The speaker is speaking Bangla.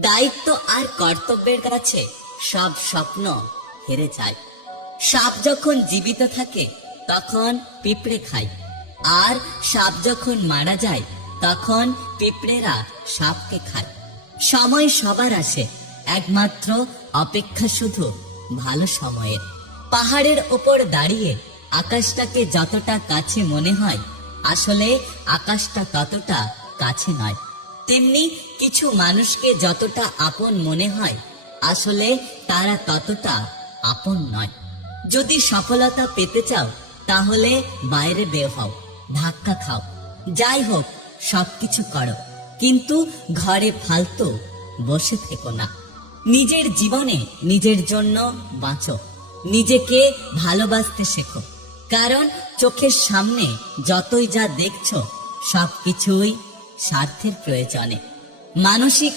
দায়িত্ব আর কর্তব্যের কাছে সব স্বপ্ন হেরে যায়। সাপ যখন জীবিত থাকে তখন পিঁপড়ে খায়, আর সাপ যখন মারা যায় তখন পিঁপড়েরা সাপকে খায়। সময় সবার আসে, একমাত্র অপেক্ষা শুধু ভালো সময়ের। পাহাড়ের ওপর দাঁড়িয়ে আকাশটাকে যতটা কাছে মনে হয়, আসলে আকাশটা ততটা কাছে নয়। তেমনি কিছু মানুষকে যতটা আপন মনে হয়, আসলে তারা ততটা আপন নয়। যদি সফলতা পেতে চাও তাহলে বাইরে বের হও, ধাক্কা খাও, যাই হোক সবকিছু করো, কিন্তু ঘরে ফালতু বসে থেকো না। নিজের জীবনে নিজের জন্য বাঁচো, নিজেকে ভালোবাসতে শেখো। কারণ চোখের সামনে যতই যা দেখছো সবকিছুই স্বার্থের প্রয়োজনে। মানসিক